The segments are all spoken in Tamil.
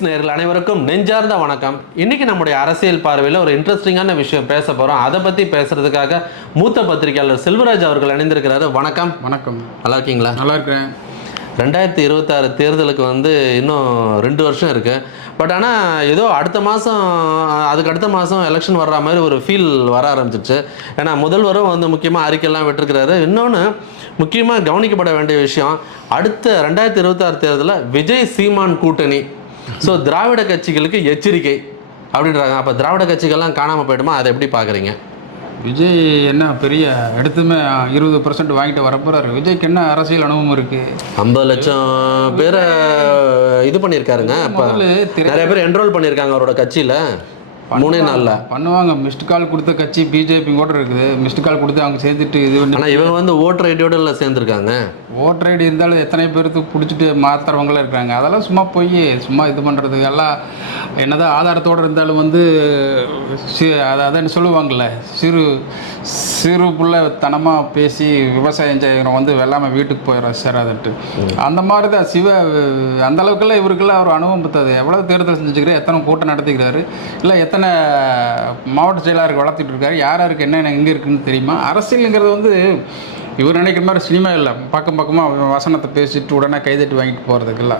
கிளிட்ஸ் நேயர்கள் அனைவருக்கும் நெஞ்சார்ந்த வணக்கம். இன்னைக்கு நம்முடைய அரசியல் பார்வையில் ஒரு இன்ட்ரெஸ்டிங்கான விஷயம் பேச போகிறோம் அதை பற்றி பேசுறதுக்காக மூத்த பத்திரிகையாளர் செல்வராஜ் அவர்கள் இணைந்திருக்கிறாரு. வணக்கம். வணக்கம். நல்லா இருக்கீங்களா? நல்லா இருக்கிறேன் ரெண்டாயிரத்தி இருபத்தாறு தேர்தலுக்கு வந்து இன்னும் ரெண்டு வருஷம் இருக்குது பட் ஆனால் ஏதோ அடுத்த மாதம் அதுக்கு அடுத்த மாதம் எலெக்ஷன் வர்ற மாதிரி ஒரு ஃபீல் வர ஆரம்பிச்சிச்சு ஏன்னா முதல்வரும் வந்து முக்கியமாக அறிக்கையெல்லாம் விட்டுருக்கிறாரு. இன்னொன்று முக்கியமாக கவனிக்கப்பட வேண்டிய விஷயம் அடுத்த ரெண்டாயிரத்தி இருபத்தாறு தேர்தலில் விஜய் சீமான் கூட்டணி. ஸோ திராவிட கட்சிகளுக்கு எச்சரிக்கை அப்படின்றாங்க. அப்போ திராவிட கட்சிகள்லாம் காணாமல் போயிடுமா? அதை எப்படி பார்க்குறீங்க? விஜய் என்ன பெரிய எடுத்துமே இருபது பர்சன்ட் வாங்கிட்டு வரப்போறாரு. விஜய்க்கு என்ன அரசியல் அனுபவம் இருக்கு? ஐம்பது லட்சம் பேரை இது பண்ணியிருக்காருங்க. நிறைய பேர் என்ரோல் பண்ணியிருக்காங்க அவரோட கட்சியில். மூணே நாளில். பண்ணுவாங்க. மிஸ்டு கால் கொடுத்த கட்சி பிஜேபி கூட இருக்குது. மிஸ்டு கால் கொடுத்து அவங்க சேர்ந்துட்டு இது பண்ணி ஆனால் இவங்க வந்து ஓட்டர் ஐடியோட இல்லை சேர்ந்துருக்காங்க. ஓட்டர் ஐடி இருந்தாலும் எத்தனை பேருக்கு பிடிச்சிட்டு மாத்துறவங்களும் இருக்காங்க. அதெல்லாம் சும்மா போய் சும்மா இது பண்ணுறதுக்கு எல்லாம் என்னதான் ஆதாரத்தோடு இருந்தாலும் வந்து சி அதை அதான் சொல்லுவாங்கள்ல சிறு சிறு புள்ள தனமாக பேசி விவசாயம் செய்கிறோம் வந்து வெள்ளாமல் வீட்டுக்கு போயிடும் சேராதுன்ட்டு. அந்த மாதிரி தான் சிவ அந்த அளவுக்குலாம் இவருக்கெல்லாம் அவர் அனுபவம் பத்தாது. எவ்வளோ தேர்தல் செஞ்சுக்கிறாரு எத்தனை கூட்டம் நடத்திக்கிறாரு இல்லை எத்தனை மாவட்ட செயலாளருக்கு வளர்த்துட்டு இருக்காரு? யார் யாருக்கு என்னென்ன எங்கே இருக்குன்னு தெரியுமா? அரசியலுங்கிறது வந்து இவர் நினைக்கிற மாதிரி சினிமா இல்லை. பக்கம் பக்கமாக வசனத்தை பேசிட்டு உடனே கைதட்டி வாங்கிட்டு போகிறதுக்கு இல்லை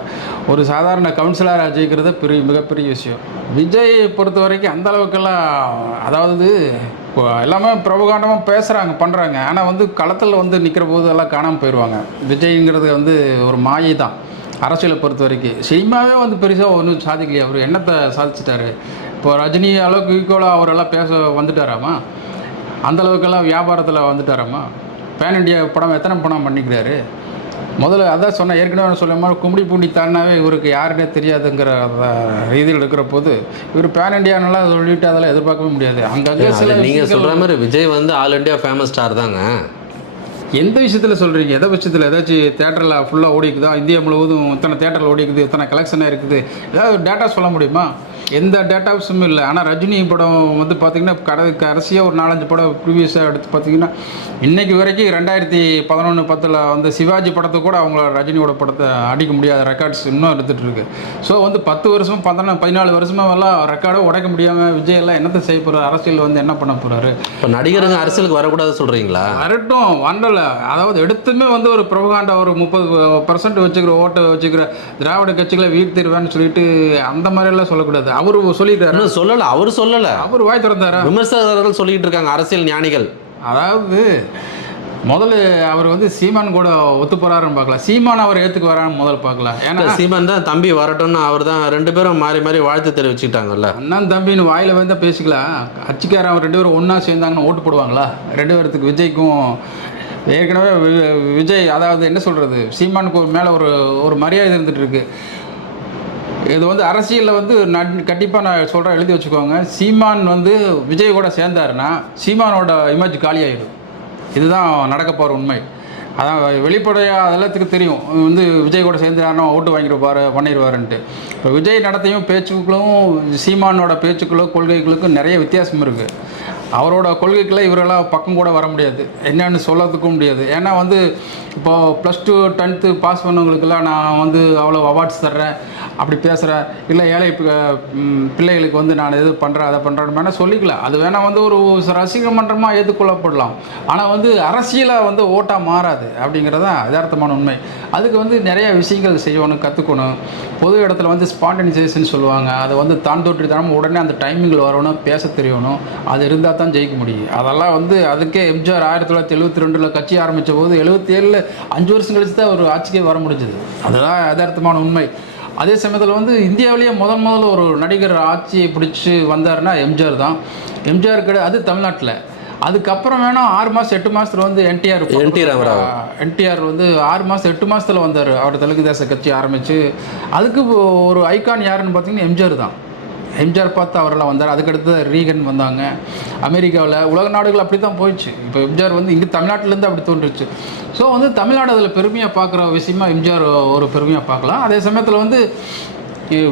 ஒரு சாதாரண கவுன்சிலராக ஜெயிக்கிறது பெரிய மிகப்பெரிய விஷயம். விஜய் பொறுத்த வரைக்கும் அந்த அளவுக்கெல்லாம் அதாவது எல்லாமே பிரபுகாண்டமாக பேசுகிறாங்க பண்ணுறாங்க ஆனால் வந்து களத்தில் வந்து நிற்கிற போது எல்லாம் காணாமல் போயிடுவாங்க விஜய்ங்கிறது வந்து ஒரு மாயை தான் அரசியலை பொறுத்த வரைக்கும். சினிமாவே வந்து பெருசாக ஒன்றும் சாதிக்கலையே. அவர் என்னத்தை சாதிச்சிட்டாரு? இப்போ ரஜினி அளவுக்கு ஈக்குவலாக அவரெல்லாம் பேச வந்துட்டாராமா? அந்த அளவுக்கெல்லாம் வியாபாரத்தில் வந்துட்டாராமா? பேன் இண்டியா படம் எத்தனை படம் பண்ணிக்கிறாரு? முதல்ல அதான் சொன்னேன் ஏற்கனவே சொல்ல மாதிரி கும்படி பூண்டி தாண்டினாவே இவருக்கு யாருன்னே தெரியாதுங்கிற ரீதியில் இருக்கிற போது இவர் பேன் இண்டியா நல்லா சொல்லிட்டு அதெல்லாம் எதிர்பார்க்கவே முடியாது. அங்கங்கே சில நீங்கள் சொல்கிற மாதிரி விஜய் வந்து ஆல் இண்டியா ஃபேமஸ் ஸ்டார் தாங்க. எந்த விஷயத்தில் சொல்கிறீங்க எதை விஷயத்தில்? ஏதாச்சும் தேட்டரில் ஃபுல்லாக ஓடிக்குதா? இந்தியா முழுவதும் இத்தனை தேட்டரில் ஓடிக்குது இத்தனை கலெக்ஷனாக இருக்குது? ஏதாவது டேட்டா சொல்ல முடியுமா? எந்த டேட்டாஸும் இல்லை. ஆனால் ரஜினி படம் வந்து பார்த்திங்கன்னா கடை கடைசியாக ஒரு நாலஞ்சு படம் ப்ரீவியஸாக எடுத்து பார்த்தீங்கன்னா இன்றைக்கி வரைக்கும் ரெண்டாயிரத்தி பதினொன்று பத்தில் வந்து சிவாஜி படத்தை கூட அவங்கள ரஜினியோட படத்தை அடிக்க முடியாத ரெக்கார்ட்ஸ் இன்னும் எடுத்துகிட்டு இருக்கு. ஸோ வந்து பத்து வருஷம் பதினொன்று பதினாலு வருஷமாக எல்லாம் ரெக்கார்டை உடைக்க முடியாமல் விஜய் எல்லாம் என்னத்தை செய்ய போகிறார் அரசியல் வந்து என்ன பண்ண போகிறாரு இப்போ நடிகருங்க அரசியலுக்கு வரக்கூடாது சொல்கிறீங்களா வரட்டும் வண்டல அதாவது எடுத்துமே வந்து ஒரு பிரபகாண்டா ஒரு முப்பது பர்சன்ட் வச்சுக்கிற ஓட்டை வச்சுக்கிற திராவிட கட்சிகளை வீழ்த்திடுவேன்னு சொல்லிட்டு அந்த மாதிரியெல்லாம் சொல்லக்கூடாது. அவர் சொல்லிட்டாரு சொல்லலை அவர் சொல்லலை. அவர் வாய் திறந்தாரா? விமர்சகர்கள் சொல்லிட்டு இருக்காங்க அரசியல் ஞானிகள். அதாவது முதல்ல அவர் வந்து சீமான் கூட ஒத்து போறாருன்னு பார்க்கலாம் சீமான் அவர் ஏத்துக்கு வரான்னு முதல்ல பார்க்கலாம் ஏன்னா சீமான் தான் தம்பி வரட்டும்னு அவர் தான் ரெண்டு பேரும் மாறி மாறி வாழ்த்து தெரிவிச்சுக்கிட்டாங்கல்ல. அண்ணன் தம்பின்னு வாயில வந்து பேசிக்கலாம் அச்சுக்காரன் அவர் ரெண்டு பேரும் ஒன்றா சேர்ந்தாங்கன்னு ஓட்டு போடுவாங்களா? ரெண்டு பேர்த்துக்கு விஜய்க்கும் ஏற்கனவே விஜய் அதாவது என்ன சொல்கிறது சீமானுக்கு ஒரு மேலே ஒரு ஒரு மரியாதை இருந்துட்டு இருக்கு. இது வந்து அரசியலில் வந்து கண்டிப்பாக நான் சொல்கிறேன் எழுதி வச்சுக்கோங்க. சீமான் வந்து விஜய் கூட சேர்ந்தாருன்னா சீமானோட இமேஜ் காலியாயிடும். இதுதான் நடக்க போகிற உண்மை. அதான் வெளிப்படையாக எல்லாத்துக்கும் தெரியும். வந்து விஜய் கூட சேர்ந்துனா ஓட்டு வாங்கிடுவார் பண்ணிடுவாருன்ட்டு. இப்போ விஜய் நடத்தையும் பேச்சுக்களும் சீமானோட பேச்சுக்களும் கொள்கைகளுக்கும் நிறைய வித்தியாசம் இருக்குது அவரோட கொள்கைகளை இவரெல்லாம் பக்கம் கூட வர முடியாது. என்னன்னு சொல்லறதுக்கும் முடியாது. ஏன்னா வந்து இப்போது ப்ளஸ் டூ டென்த்து பாஸ் பண்ணவங்களுக்கெல்லாம் நான் வந்து அவ்வளோ அவார்ட்ஸ் தர்றேன். அப்படி பேசுகிற இல்லை ஏழை பிள்ளைகளுக்கு வந்து நான் எது பண்ணுறேன் அதை பண்ணுறேன்னு வேணால் சொல்லிக்கலாம். அது வேணால் வந்து ஒரு ரசிக மன்றமாக ஏற்றுக்கொள்ளப்படலாம் ஆனால் வந்து அரசியலாக வந்து ஓட்டாக மாறாது அப்படிங்கிறது தான் யதார்த்தமான உண்மை. அதுக்கு வந்து நிறைய விஷயங்கள் செய்யணும் கற்றுக்கணும் பொது இடத்துல வந்து ஸ்பான்டனைசேஷன் சொல்லுவாங்க. அதை வந்து தான் தோற்றித்தனம் உடனே அந்த டைமிங்கில் வரணும் பேச தெரியணும். அது இருந்தால் தான் ஜெயிக்க முடியும். அதெல்லாம் வந்து அதுக்கே எம்ஜிஆர் ஆயிரத்தி தொள்ளாயிரத்தி எழுபத்தி ரெண்டில் கட்சி ஆரம்பித்த போது எழுபத்தி ஏழில் அஞ்சு வருஷம் கழிச்சு தான் ஒரு ஆட்சிக்கே வர முடிஞ்சது. அதுதான் யதார்த்தமான உண்மை. அதே சமயத்தில் வந்து இந்தியாவிலேயே முதன் முதல்ல ஒரு நடிகர் ஆட்சியை பிடிச்சி வந்தாருன்னா எம்ஜிஆர் தான். எம்ஜிஆர் கிடையாது அது தமிழ்நாட்டில். அதுக்கப்புறம் வேணா ஆறு மாதம் எட்டு மாதத்துல வந்து என்டிஆர் ராமராவ். என்டிஆர் வந்து ஆறு மாதம் எட்டு மாதத்தில் வந்தார். அவர் தெலுங்கு தேச கட்சி ஆரம்பித்து அதுக்கு ஒரு ஐகான் யாருன்னு பார்த்தீங்கன்னா எம்ஜிஆர் தான். எம்ஜிஆர் பார்த்து அவரெல்லாம் வந்தார். அதுக்கடுத்து ரீகன் வந்தாங்க. அமெரிக்காவில் உலக நாடுகள் அப்படி தான் போயிடுச்சு. இப்போ எம்ஜிஆர் வந்து இங்கே தமிழ்நாட்டிலேருந்து அப்படி தோன்றுச்சு. ஸோ வந்து தமிழ்நாடு அதில் பெருமையாக பார்க்குற விஷயமா எம்ஜிஆர் ஒரு பெருமையாக பார்க்கலாம். அதே சமயத்தில் வந்து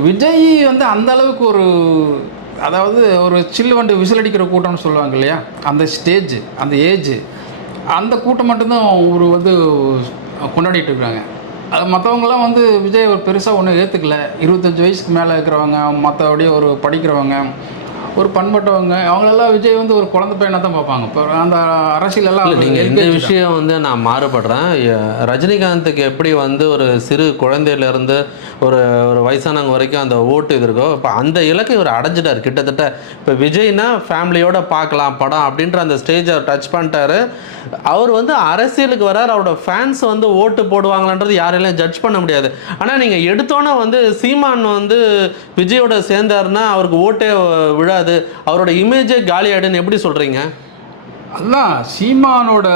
விஜய் வந்து அந்த அளவுக்கு ஒரு அதாவது ஒரு சில்லு வண்டு விசிலடிக்கிற கூட்டம்னு சொல்லுவாங்க இல்லையா? அந்த ஸ்டேஜ் அந்த ஏஜ் அந்த கூட்டம் மட்டும்தான் ஒரு வந்து கொண்டாடிட்டு இருக்கிறாங்க மற்றவங்களாம் வந்து விஜய் ஒரு பெருசாக ஒன்றும் ஏற்றுக்கல இருபத்தஞ்சி வயசுக்கு மேலே இருக்கிறவங்க மற்றபடி ஒரு படிக்கிறவங்க. ஒரு பண்பட்டவங்க அவங்களெல்லாம் விஜய் வந்து ஒரு குழந்தை பையனை தான் பார்ப்பாங்க. இப்போ அந்த அரசியலெல்லாம் நீங்கள் இந்த. விஷயம் வந்து நான் மாறுபடுறேன். ரஜினிகாந்துக்கு எப்படி வந்து ஒரு சிறு குழந்தையிலேருந்து ஒரு ஒரு வயசானவங்க வரைக்கும் அந்த ஓட்டு இது இருக்கோ இப்போ அந்த இலக்கை இவர் அடைஞ்சிட்டார். கிட்டத்தட்ட இப்போ விஜய்னா ஃபேமிலியோட பார்க்கலாம் படம் அப்படின்ற அந்த ஸ்டேஜை டச் பண்ணிட்டாரு. அவர் வந்து அரசியலுக்கு வரார். அவரோட ஃபேன்ஸ் வந்து ஓட்டு போடுவாங்களான்றது யாரையும் ஜட்ஜ் பண்ண முடியாது. ஆனால் நீங்கள் எடுத்தோன்னே வந்து சீமான் வந்து விஜயோட சேர்ந்தாருன்னா அவருக்கு ஓட்டே விழாது. அவரோட இமேஜே காலியாயிடுன்னு எப்படி சொல்கிறீங்க அதுதான் சீமானோட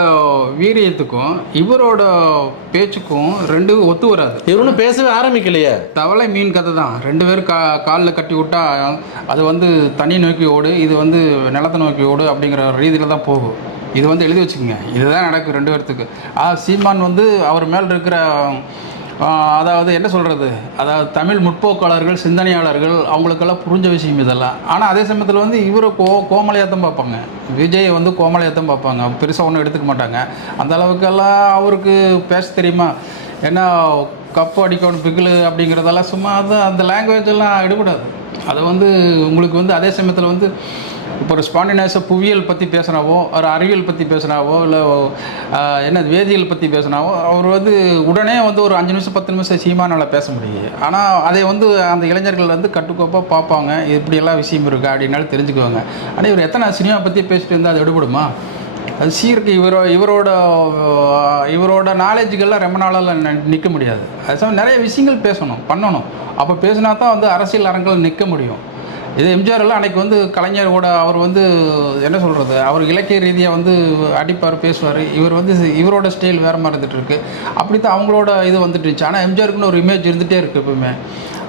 வீரியத்துக்கும் இவரோட பேச்சுக்கும் ரெண்டு ஒத்து வராது. இவர் ஒன்றும் பேசவே ஆரம்பிக்கலையே. தவளை மீன் கதை தான். ரெண்டு பேரும் கா காலில் கட்டி விட்டா அது வந்து தண்ணி நோக்கி ஓடு இது வந்து நிலத்தை நோக்கி ஓடு அப்படிங்கிற ரீதியில் தான் போகும். இது வந்து எழுதி வச்சுக்கோங்க. இதுதான் நடக்கும் ரெண்டு பேர்த்துக்கு. ஆ சீமான் வந்து அவர் மேல் இருக்கிற அதாவது என்ன சொல்கிறது அதாவது தமிழ் முற்போக்காளர்கள் சிந்தனையாளர்கள் அவங்களுக்கெல்லாம் புரிஞ்ச விஷயம் இதெல்லாம். ஆனால் அதே சமயத்தில் வந்து இவரை கோ கோமலையாக தான் பார்ப்பாங்க. விஜயை வந்து கோமலையாக தான் பார்ப்பாங்க. பெருசாக ஒன்றும் எடுத்துக்க மாட்டாங்க. அந்த அளவுக்கெல்லாம் அவருக்கு பேச தெரியுமா? ஏன்னா கப்பு அடிக்கணும் பிகிலு அப்படிங்கிறதெல்லாம் சும்மா அது அந்த லாங்குவேஜ் எல்லாம் எடுபடாது அது வந்து உங்களுக்கு வந்து அதே சமயத்தில் வந்து இப்போ ஒரு ஸ்பாண்டினேச புவியியல் பற்றி பேசுனாவோ ஒரு அறிவியல் பற்றி பேசினாவோ இல்லை என்ன வேதியியல் பற்றி பேசினாவோ அவர் வந்து உடனே வந்து ஒரு அஞ்சு நிமிஷம் பத்து நிமிஷம் சீமானால் பேச முடியும் ஆனால் அதை வந்து அந்த இளைஞர்கள் வந்து கட்டுக்கோப்பாக பார்ப்பாங்க. இப்படியெல்லாம் விஷயம் இருக்குது அப்படின்னாலும் தெரிஞ்சுக்குவாங்க. ஆனால் இவர் எத்தனை சினிமா பற்றி பேசிட்டு இருந்தால் அது எடுபடுமா? அது சீருக்கு இவரோ இவரோட இவரோட நாலேஜுக்கெல்லாம் ரொம்ப நாளால் நிற்க முடியாது. அது சமயம் நிறைய விஷயங்கள் பேசணும் பண்ணணும். அப்போ பேசினா தான் வந்து அரசியல் அரங்கில் நிற்க முடியும். இது எம்ஜிஆர் எல்லாம் அன்னைக்கு வந்து கலைஞரோட அவர் வந்து என்ன சொல்கிறது அவர் இலக்கிய ரீதியாக வந்து அடிப்பார் பேசுவார். இவர் வந்து இவரோட ஸ்டைல் வேறு மாதிரி இருந்துட்டு இருக்கு. அப்படி தான் அவங்களோட இது வந்துட்டு இருந்துச்சு. ஆனால் எம்ஜிஆருக்குன்னு ஒரு இமேஜ் இருந்துகிட்டே இருக்குது எப்பவுமே.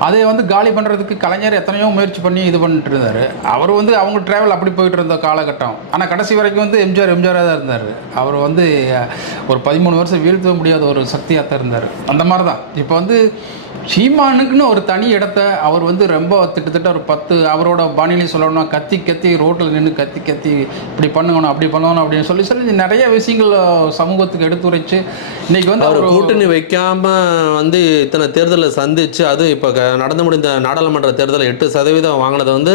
அதை வந்து காலி பண்ணுறதுக்கு கலைஞர் எத்தனையோ முயற்சி பண்ணி இது பண்ணிட்டு இருந்தார். அவர் வந்து அவங்க ட்ராவல் அப்படி போயிட்டு இருந்த காலகட்டம். ஆனால் கடைசி வரைக்கும் வந்து எம்ஜிஆர் எம்ஜிஆராக தான் இருந்தார். அவர் வந்து ஒரு பதிமூணு வருஷம் வீழ்த்த முடியாத ஒரு சக்தியாக தான் இருந்தார். அந்த மாதிரி தான் இப்போ வந்து சீமானுக்குன்னு ஒரு தனி இடத்த அவர் வந்து ரொம்ப கிட்டத்தட்ட ஒரு பத்து அவரோட பாணியிலையும் சொல்லணும்னா கத்தி கத்தி ரோட்டில் நின்று கத்தி கத்தி இப்படி பண்ணணும் அப்படி பண்ணணும் அப்படின்னு சொல்லி சொல்லி நிறைய விஷயங்கள் சமூகத்துக்கு எடுத்துரைச்சு. இன்னைக்கு வந்து அவர் கூட்டணி வைக்காம வந்து இத்தனை தேர்தலை சந்திச்சு அது இப்போ நடந்து முடிந்த நாடாளுமன்ற தேர்தலில் எட்டு சதவீதம் வாங்கினது வந்து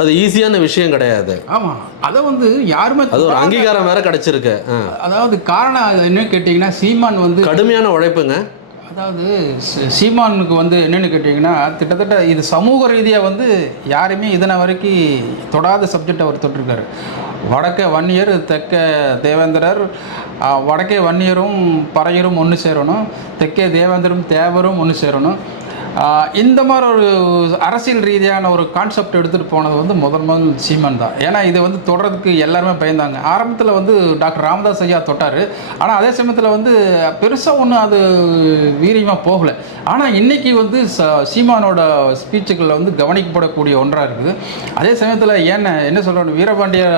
அது ஈஸியான விஷயம் கிடையாது. ஆமாம் அதை வந்து யாருமே அது ஒரு அங்கீகாரம் வேற கிடைச்சிருக்கு. அதாவது காரணம் என்ன கேட்டிங்கன்னா சீமான் வந்து கடுமையான உழைப்புங்க. அதாவது சீமானுக்கு வந்து என்னென்னு கேட்டிங்கன்னா கிட்டத்தட்ட இது சமூக ரீதியாக வந்து யாருமே இதனை வரைக்கும் தொடாத சப்ஜெக்ட் அவர் தொட்டிருக்காரு. வடக்க வன்னியர் தெற்க தேவேந்திரர் வடக்கே வன்னியரும் பறையரும் ஒன்று சேரணும் தெற்கே தேவேந்திரம் தேவரும் ஒன்று சேரணும். இந்த மாதிரி ஒரு அரசியல் ரீதியான ஒரு கான்செப்ட் எடுத்துகிட்டு போனது வந்து முதல் முதல் சீமான் தான். ஏன்னா இது வந்து தொடர்றதுக்கு எல்லாருமே பயந்தாங்க. ஆரம்பத்தில் வந்து டாக்டர் ராமதாஸ் ஐயா தொட்டார். ஆனால் அதே சமயத்தில் வந்து பெருசாக ஒன்றும் அது வீரியமாக போகலை. ஆனால் இன்னைக்கு வந்து ச சீமானோட ஸ்பீச்சுகளில் வந்து கவனிக்கப்படக்கூடிய ஒன்றாக இருக்குது. அதே சமயத்தில் ஏன்னு என்ன சொல்கிறோம் வீரபாண்டியர்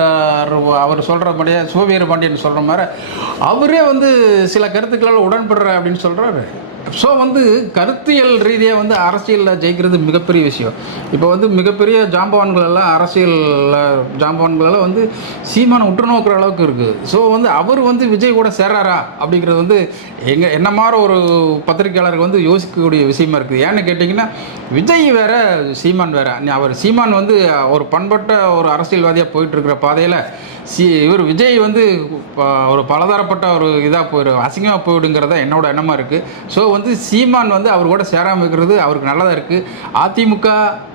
அவர் சொல்கிற மாதிரியே சிவவீரபாண்டியன் சொல்கிற மாதிரி அவரே வந்து சில கருத்துக்களால் உடன்படுற அப்படின்னு சொல்கிறாரு ஸோ வந்து கருத்தியல் ரீதியாக வந்து அரசியலில் ஜெயிக்கிறது மிகப்பெரிய விஷயம். இப்போ வந்து மிகப்பெரிய ஜாம்பவான்கள் எல்லாம் அரசியலில் ஜாம்பவான்கள் எல்லாம் வந்து சீமானை உற்று நோக்கிற அளவுக்கு இருக்குது ஸோ வந்து அவர் வந்து விஜய் கூட சேர்றாரா அப்படிங்கிறது வந்து எங்கள் என்ன மாதிரி ஒரு பத்திரிகையாளருக்கு வந்து யோசிக்கக்கூடிய விஷயமா இருக்குது. ஏன்னு கேட்டிங்கன்னா விஜய் வேற சீமான் வேற. அவர் சீமான் வந்து ஒரு பண்பட்ட ஒரு அரசியல்வாதியாக போயிட்டு இருக்கிற பாதையில் சி இவர் விஜய் வந்து ப- ஒரு பலதரப்பட்ட ஒரு இதாக போயிடும் அசிங்கமாக போயிடுங்கிறத என்னோட எண்ணமாக இருக்குது ஸோ வந்து சீமான் வந்து அவர் கூட சேராமல் இருக்கிறது அவருக்கு நல்லதாக இருக்குது அதிமுக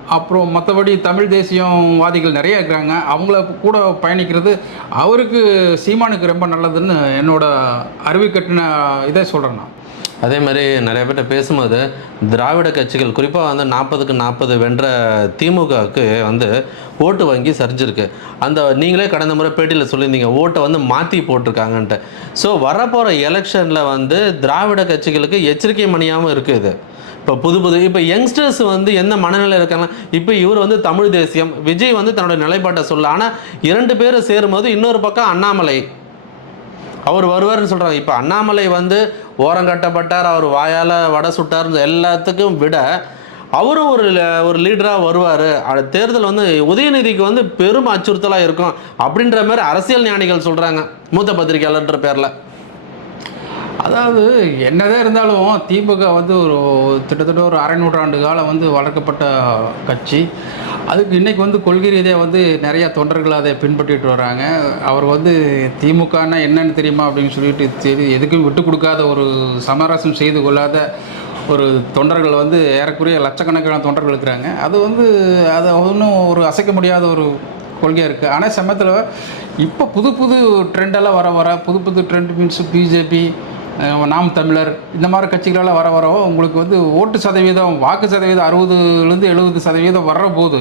அப்புறம் மற்றபடி தமிழ் தேசியவாதிகள் நிறைய இருக்கிறாங்க. அவங்கள கூட பயணிக்கிறது அவருக்கு சீமானுக்கு ரொம்ப நல்லதுன்னு என்னோட அறிவு கட்டின இதை சொல்கிறேன் நான். அதே மாதிரி நிறைய பேர்கிட்ட பேசும்போது திராவிட கட்சிகள் குறிப்பாக வந்து நாற்பதுக்கு நாற்பது வென்ற திமுகவுக்கு வந்து ஓட்டு வங்கி சரிஞ்சிருக்கு. அந்த நீங்களே கடந்த முறை பேட்டியில் சொல்லியிருந்தீங்க ஓட்டை வந்து மாற்றி போட்டிருக்காங்கன்ட்டு. ஸோ வரப்போகிற எலெக்ஷனில் வந்து திராவிட கட்சிகளுக்கு எச்சரிக்கை மணியாகவும் இருக்குது இது. இப்போ புது புது இப்போ யங்ஸ்டர்ஸ் வந்து எந்த மனநிலையில் இருக்காங்க? இப்போ இவர் வந்து தமிழ் தேசியம் விஜய் வந்து தன்னோட நிலைப்பாட்டை சொல்ல ஆனால் இரண்டு பேரும் சேரும்போது இன்னொரு பக்கம் அண்ணாமலை. அவர் வருவார்னு சொல்கிறாங்க இப்போ அண்ணாமலை வந்து ஓரங்கட்டப்பட்டார் அவர் வாயால் வடை சுட்டார் எல்லாத்துக்கும் விட அவரும் ஒரு ல- ஒரு லீடராக வருவார். அந்த தேர்தல் வந்து உதயநிதிக்கு வந்து பெரும் அச்சுறுத்தலாக இருக்கும். அப்படின்ற மாதிரி அரசியல் ஞானிகள் சொல்கிறாங்க மூத்த பத்திரிகையாளர்ன்ற பேரில். அதாவது என்னதான் இருந்தாலும் திமுக வந்து ஒரு கிட்டத்தட்ட ஒரு அரை நூற்றாண்டு காலம் வந்து வளர்க்கப்பட்ட கட்சி. அதுக்கு இன்றைக்கி வந்து கொள்கை ரீதியாக வந்து நிறைய தொண்டர்கள் அதை பின்பற்றிட்டு வராங்க. அவர் வந்து திமுகன்னா என்னன்னு தெரியுமா அப்படின்னு சொல்லிட்டு தெரி எதுக்கும் விட்டு கொடுக்காத ஒரு சமரசம் செய்து கொள்ளாத ஒரு தொண்டர்கள் வந்து ஏறக்குறைய லட்சக்கணக்கான தொண்டர்கள் இருக்கிறாங்க. அது வந்து அது ஒன்றும் ஒரு அசைக்க முடியாத ஒரு கொள்கையாக இருக்குது ஆனால் சமயத்தில் இப்போ புது புது ட்ரெண்டெல்லாம் வர வர புது புது ட்ரெண்ட் மீன்ஸ் பிஜேபி நாம் தமிழர் இந்த மாதிரி கட்சிகளெல்லாம் வர வரவோ உங்களுக்கு வந்து ஓட்டு சதவீதம் வாக்கு சதவீதம் அறுபதுலேருந்து எழுபது சதவீதம் வர்ற போது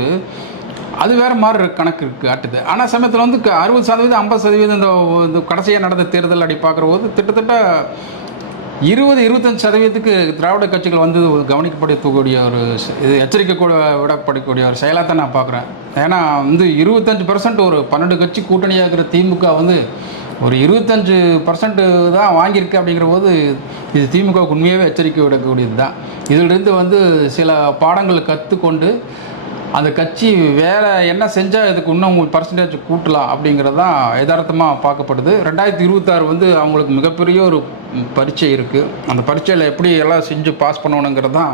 அது வேறு மாதிரி கணக்கு இருக்குது காட்டுது. ஆனால் சமயத்தில் வந்து க- அறுபது சதவீதம் ஐம்பது சதவீதம் இந்த இந்த கடைசியாக நடந்த தேர்தல் அப்படி பார்க்குற போது கிட்டத்தட்ட இருபது இருபத்தஞ்சு சதவீதத்துக்கு திராவிட கட்சிகள் வந்து கவனிக்கப்படுத்தக்கூடிய ஒரு இது எச்சரிக்கை கூட விடப்படக்கூடிய ஒரு செயலாக தான் நான் பார்க்குறேன். ஏன்னா வந்து இருபத்தஞ்சி பர்சன்ட் ஒரு பன்னெண்டு கட்சி கூட்டணியாக இருக்கிற திமுக வந்து ஒரு இருபத்தஞ்சு பர்சன்ட் தான் வாங்கியிருக்கு அப்படிங்கிற போது இது திமுக உண்மையாகவே எச்சரிக்கை விடக்கூடியது தான் இதிலிருந்து வந்து சில பாடங்களை கற்றுக்கொண்டு அந்த கட்சி வேறு என்ன செஞ்சால் இதுக்கு இன்னும் பர்சன்டேஜ் கூட்டலாம் அப்படிங்கிறது தான் யதார்த்தமாக பார்க்கப்படுது. ரெண்டாயிரத்தி இருபத்தாறு வந்து அவங்களுக்கு மிகப்பெரிய ஒரு பரீட்சை இருக்குது அந்த பரீட்சையில் எப்படி எல்லாம் செஞ்சு பாஸ் பண்ணணுங்கிறது தான்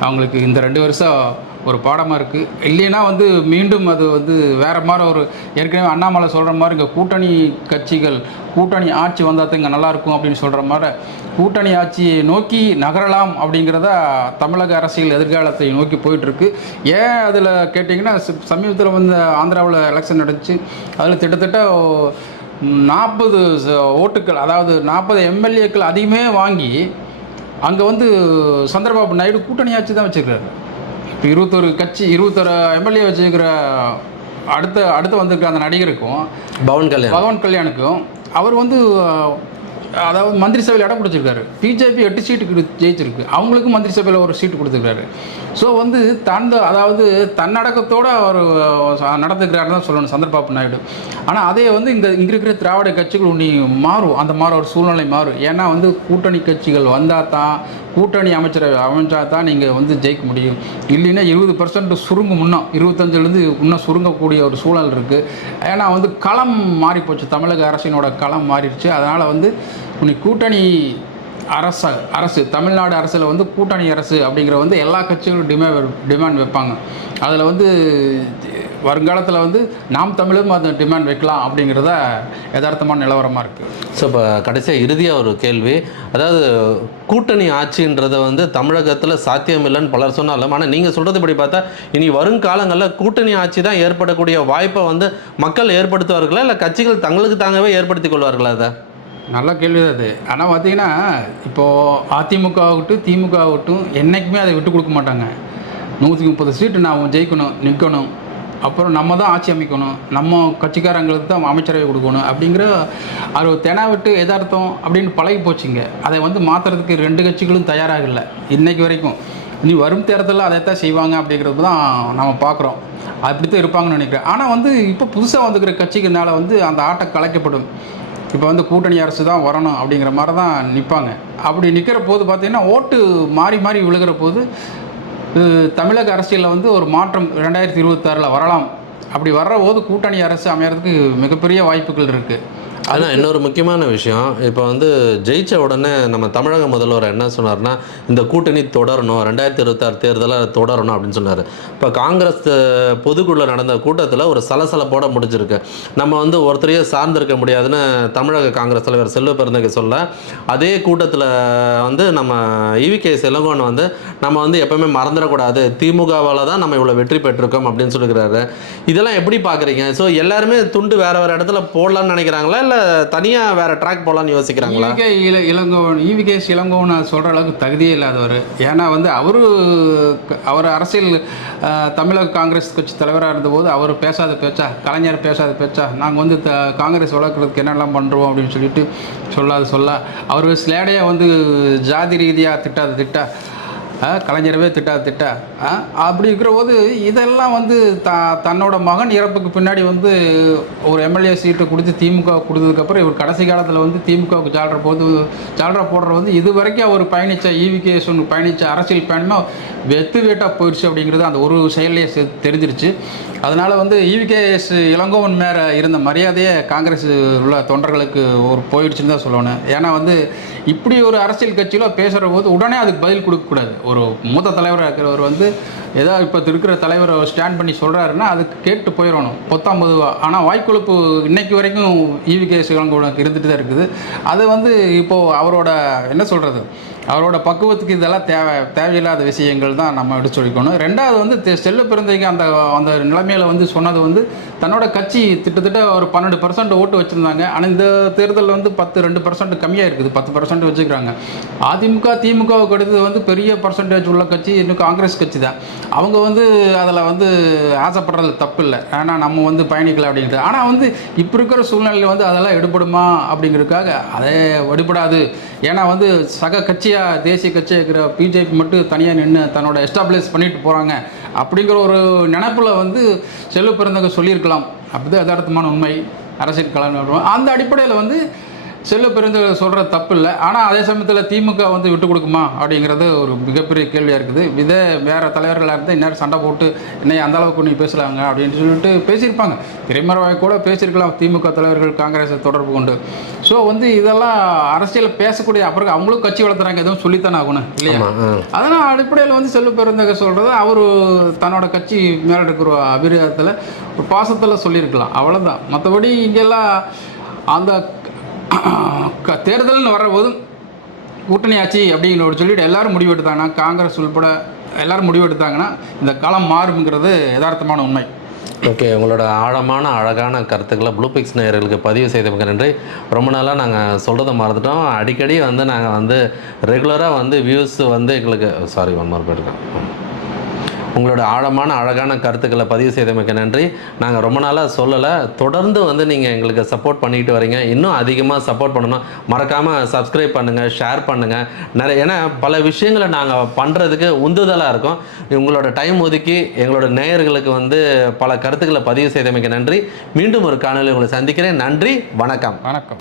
அவங்களுக்கு இந்த ரெண்டு வருஷம் ஒரு பாடமாக இருக்குது இல்லைன்னா வந்து மீண்டும் அது வந்து வேறு மாதிரி ஒரு ஏற்கனவே அண்ணாமலை சொல்கிற மாதிரி இங்கே கூட்டணி கட்சிகள் கூட்டணி ஆட்சி வந்தால் தான் இங்கே நல்லாயிருக்கும் அப்படின்னு சொல்கிற மாதிரி கூட்டணி ஆட்சியை நோக்கி நகரலாம் அப்படிங்கிறத தமிழக அரசியல் எதிர்காலத்தை நோக்கி போயிட்டுருக்கு ஏன் அதில் கேட்டிங்கன்னா சமீபத்தில் வந்து ஆந்திராவில் எலெக்ஷன் நடந்துச்சு. அதில் கிட்டத்தட்ட நாற்பது ஓட்டுக்கள் அதாவது நாற்பது எம்எல்ஏக்கள் அதிகமே வாங்கி அங்கே வந்து சந்திரபாபு நாயுடு கூட்டணி ஆட்சி தான் வச்சுருக்காரு. இப்போ இருபத்தொரு கட்சி இருபத்தொரு எம்எல்ஏ வச்சுருக்கிற அடுத்த அடுத்து வந்திருக்கிற அந்த நடிகருக்கும் பவன் கல்யாண். பகவான் கல்யாணுக்கும் அவர் வந்து அதாவது மந்திரி சபையில் இடம் பிடிச்சிருக்காரு. பிஜேபி எட்டு சீட்டு ஜெயிச்சிருக்கு. அவங்களுக்கும் மந்திரி சபையில் ஒரு சீட்டு கொடுத்துருக்காரு. ஸோ வந்து தன் அதாவது தன்னடக்கத்தோடு அவர் அஹ், நடந்துக்கிறாருன்னு தான் சொல்லணும் சந்திரபாபு நாயுடு. ஆனால் அதே வந்து இந்த இங்கே இருக்கிற திராவிட கட்சிகள் உன்னி மாறும். அந்த மாதிரி ஒரு சூழ்நிலை மாறும். ஏன்னா வந்து கூட்டணி கட்சிகள் வந்தால் தான் கூட்டணி அமைச்சரை அமைச்சா தான் நீங்கள் வந்து ஜெயிக்க முடியும். இல்லைன்னா இருபது பர்சன்ட் சுருங்கும் முன்னம் இருபத்தஞ்சிலேருந்து இன்னும் சுருங்கக்கூடிய ஒரு சூழல் இருக்குது ஏன்னா வந்து களம் மாறி போச்சு தமிழக அரசினோட களம் மாறிடுச்சு. அதனால் வந்து உனக்கு கூட்டணி அரசு அரசு தமிழ்நாடு அரசில் வந்து கூட்டணி அரசு அப்படிங்கிற வந்து எல்லா கட்சிகளும் டிமாண்ட் டிமாண்ட் வைப்பாங்க. அதில் வந்து வருங்காலத்தில் வந்து நாம் தமிழும் அந்த டிமாண்ட் வைக்கலாம் அப்படிங்கிறத யதார்த்தமான நிலவரமாக இருக்குது ஸோ இப்போ கடைசியாக இறுதியாக ஒரு கேள்வி. அதாவது கூட்டணி ஆட்சின்றதை வந்து தமிழகத்தில் சாத்தியம் இல்லைன்னு பலர் சொன்னாலும் ஆனால் நீங்கள் சொல்கிறது படி பார்த்தா இனி வருங்காலங்களில் கூட்டணி ஆட்சி தான் ஏற்படக்கூடிய வாய்ப்பை வந்து மக்கள் ஏற்படுத்துவார்களா இல்லை கட்சிகள் தங்களுக்கு தாங்கவே ஏற்படுத்தி கொள்வார்களா அதை? நல்ல கேள்வி தான் அது. ஆனால் பார்த்தீங்கன்னா இப்போது அதிமுக ஆகட்டும் திமுக ஆகட்டும் என்றைக்குமே அதை விட்டு கொடுக்க மாட்டாங்க. நூற்றி முப்பது சீட்டு நான் ஜெயிக்கணும் நிற்கணும் அப்புறம் நம்ம தான் ஆட்சி அமைக்கணும் நம்ம கட்சிக்காரங்களுக்கு தான் அமைச்சரவை கொடுக்கணும் அப்படிங்கிற அது ஒரு தெனாவிட்டு எதார்த்தம் அப்படின்னு பழகி போச்சுங்க. அதை வந்து மாற்றுறதுக்கு ரெண்டு கட்சிகளும் தயாராக இல்லை. இன்றைக்கு வரைக்கும். இனி வரும் தேர்தலில் அதைத்தான் செய்வாங்க அப்படிங்கிறது தான் நம்ம பார்க்குறோம் அப்படி தான் இருப்பாங்கன்னு நினைக்கிறேன். ஆனால் வந்து இப்போ புதுசாக வந்துக்கிற கட்சிக்குனால வந்து அந்த ஆட்டம் கலைக்கப்படும். இப்போ வந்து கூட்டணி அரசு தான் வரணும் அப்படிங்கிற மாதிரி தான் நிற்பாங்க அப்படி நிற்கிற போது பார்த்தீங்கன்னா ஓட்டு மாறி மாறி விழுகிற போது தமிழக அரசியலில் வந்து ஒரு மாற்றம் ரெண்டாயிரத்தி இருபத்தாறில் வரலாம். அப்படி வர்ற போது கூட்டணி அரசு அமையறதுக்கு மிகப்பெரிய வாய்ப்புகள் இருக்குது ஆனால் இன்னொரு முக்கியமான விஷயம். இப்போ வந்து ஜெயிச்ச உடனே நம்ம தமிழக முதல்வர் என்ன சொன்னார்னா இந்த கூட்டணி தொடரணும் ரெண்டாயிரத்தி இருபத்தாறு தேர்தலில் தொடரணும் அப்படின்னு சொன்னார். இப்போ காங்கிரஸ் அஹ், பொதுக்குழுல நடந்த கூட்டத்தில் ஒரு சலசலப்போட முடிஞ்சிருக்கு. நம்ம வந்து ஒருத்தரையே சார்ந்திருக்க முடியாதுன்னு தமிழக காங்கிரஸ் தலைவர் செல்வ பெருந்தகை சொல்ல அதே கூட்டத்தில் வந்து நம்ம இவி கே. செலங்கோன் வந்து நம்ம வந்து எப்பவுமே மறந்துடக்கூடாது. திமுகவால் தான் நம்ம இவ்வளோ வெற்றி பெற்றிருக்கோம் அப்படின்னு சொல்லிக்கிறாரு. இதெல்லாம் எப்படி பார்க்குறீங்க ஸோ எல்லாருமே துண்டு வேற வேற இடத்துல போடலாம்னு நினைக்கிறாங்களா இல்லை தனியாக வேற ட்ராக் போகலான்னு யோசிக்கிறாங்களா? ஈவிகே இல இளங்கோவன் ஈவிகே இளங்கோவன் சொல்கிற அளவுக்கு தகுதியே இல்லாதவர். ஏன்னா வந்து அவரு அவர் அரசியல் தமிழக காங்கிரஸ் கட்சி தலைவராக இருந்தபோது அவர் பேசாத பேச்சா கலைஞர் பேசாத பேச்சா நாங்கள் வந்து த காங்கிரஸ் வளர்க்குறதுக்கு என்னெல்லாம் பண்ணுறோம் அப்படின்னு சொல்லிட்டு சொல்லாத சொல்ல அவர் ஸ்லேடையாக வந்து ஜாதி ரீதியாக திட்டாத திட்டா கலைஞரவே திட்டா திட்டா. ஆ, அப்படி இருக்கிற போது இதெல்லாம் வந்து த தன்னோட மகன் இறப்புக்கு பின்னாடி வந்து ஒரு எம்எல்ஏ சீட்டு கொடுத்து திமுக கொடுத்ததுக்கப்புறம் இவர் கடைசி காலத்தில் வந்து திமுகவுக்கு ஜால்ற போது ஜால்ரா போடுற வந்து இது வரைக்கும் அவர் பயணித்த ஈவிகேஎஸ் பயணித்த அரசியல் பயணமாக வெத்து வேட்டாக போயிடுச்சு அப்படிங்கிறது அந்த ஒரு செயல்லையே தெரிஞ்சிருச்சு. அதனால் வந்து ஈவிகேஎஸ் இளங்கோவன் மேலே இருந்த மரியாதையே காங்கிரஸ் உள்ள தொண்டர்களுக்கு ஒரு போயிடுச்சுன்னு தான் சொல்லணும். ஏன்னா வந்து இப்படி ஒரு அரசியல் கட்சியில் பேசுகிற போது உடனே அதுக்கு பதில் கொடுக்கக்கூடாது. ஒரு மூத்த தலைவராக இருக்கிறவர் வந்து ஏதோ இப்போ இருக்கிற தலைவரை ஸ்டாண்ட் பண்ணி சொல்கிறாருன்னா அதுக்கு கேட்டு போயிடணும். பொத்தாம் பொதுவாக ஆனால் வாய்க்குழுப்பு இன்னைக்கு வரைக்கும் ஈவிகேஎஸ் இளங்கோவனுக்கு இருந்துட்டு தான் இருக்குது. அது வந்து இப்போது அவரோட என்ன சொல்கிறது அவரோட பக்குவத்துக்கு இதெல்லாம் தேவை தேவையில்லாத விஷயங்கள் தான் நம்ம எடுத்து சொல்லிக்கணும். ரெண்டாவது வந்து தெ- செல்ல பிறந்தைக்கு அந்த அந்த நிலைமையில் வந்து சொன்னது வந்து தன்னோட கட்சி கிட்டத்தட்ட ஒரு பன்னெண்டு பர்சன்ட் ஓட்டு வச்சுருந்தாங்க. ஆனால் இந்த தேர்தலில் வந்து பத்து ரெண்டு பர்சன்ட் கம்மியாக இருக்குது. பத்து பர்சன்ட் வச்சுக்கிறாங்க. அதிமுக திமுகவுக்கு அடுத்து வந்து பெரிய பர்சன்டேஜ் உள்ள கட்சி இன்னும் காங்கிரஸ் கட்சி தான். அவங்க வந்து அதில் வந்து ஆசைப்படுறது தப்பு இல்லை ஆனால் நம்ம வந்து பயணிக்கலாம் அப்படின்ட்டு. ஆனால் வந்து இப்போ இருக்கிற சூழ்நிலையில் வந்து அதெல்லாம் எடுபடுமா அப்படிங்கிறதுக்காக அதே எடுபடாது. ஏன்னா வந்து சக கட்சியாக தேசிய கட்சியாக இருக்கிற பிஜேபி மட்டும் தனியாக நின்று தன்னோட எஸ்டாப்ளிஷ் பண்ணிட்டு போகிறாங்க அப்படிங்கிற ஒரு நினைப்பில் வந்து செல்வ பிறந்தவங்க சொல்லியிருக்கலாம். அப்படிதான் யதார்த்தமான உண்மை. அரசியல் கலந்து அந்த அடிப்படையில் வந்து செல்வ பெருந்தக சொல்கிறது தப்பு இல்லை ஆனால் அதே சமயத்தில் திமுக வந்து விட்டு கொடுக்குமா? அப்படிங்கிறது ஒரு மிகப்பெரிய கேள்வியாக இருக்குது. இதே வேறு தலைவர்களாக இருந்தால் இந்நேரம் சண்டை போட்டு என்னை அந்த அளவுக்கு நீ பேசலாங்க அப்படின்னு சொல்லிட்டு பேசியிருப்பாங்க. திரைமறைவாய் கூட பேசியிருக்கலாம் திமுக தலைவர்கள் காங்கிரஸை தொடர்பு கொண்டு. ஸோ வந்து இதெல்லாம் அரசியல் பேசக்கூடிய அப்புறம் அவங்களும் கட்சி வளர்த்துறாங்க எதுவும் சொல்லித்தானே ஆகணும் இல்லையா? அதனால் அடிப்படையில் வந்து செல்வ பெருந்தக சொல்கிறது அவர் தன்னோட கட்சி மேலே இருக்கிற அபிரியாதத்தில் ஒரு பாசத்தில் சொல்லியிருக்கலாம். அவ்வளோதான் மற்றபடி இங்கெல்லாம் அந்த தேர்தல்னு வரபோது கூட்டணி ஆச்சு அப்படிங்கிற சொல்லிட்டு எல்லாரும் முடிவெடுத்தாங்கன்னா காங்கிரஸ் உள்பட எல்லாரும் முடிவெடுத்தாங்கன்னா இந்த காலம் மாறுங்கிறது யதார்த்தமான உண்மை. ஓகே உங்களோட ஆழமான அழகான கருத்துக்களை ப்ளூ பிக்ஸ் நேயர்களுக்கு பதிவு செய்தவங்க நன்றி. ரொம்ப நாளாக நாங்கள் சொல்கிறத மறந்துட்டோம். அடிக்கடி வந்து நாங்கள் வந்து ரெகுலராக வந்து வியூஸ் வந்து எங்களுக்கு சாரி ஒன் மார்க் போயிருக்கோம் உங்களோட ஆழமான அழகான கருத்துக்களை பதிவு செய்தமைக்கு நன்றி. நாங்கள் ரொம்ப நாளாக சொல்லலை. தொடர்ந்து வந்து நீங்கள் எங்களுக்கு சப்போர்ட் பண்ணிக்கிட்டு வரீங்க. இன்னும் அதிகமாக சப்போர்ட் பண்ணணும். மறக்காமல் சப்ஸ்கிரைப் பண்ணுங்கள் ஷேர் பண்ணுங்கள் நிறைய ஏன்னா பல விஷயங்களை நாங்கள் பண்ணுறதுக்கு உந்துதலாக இருக்கும். உங்களோட டைம் ஒதுக்கி எங்களோட நேயர்களுக்கு வந்து பல கருத்துக்களை பதிவு செய்தமைக்கு நன்றி. மீண்டும் ஒரு காணொலி உங்களை சந்திக்கிறேன். நன்றி வணக்கம். வணக்கம்.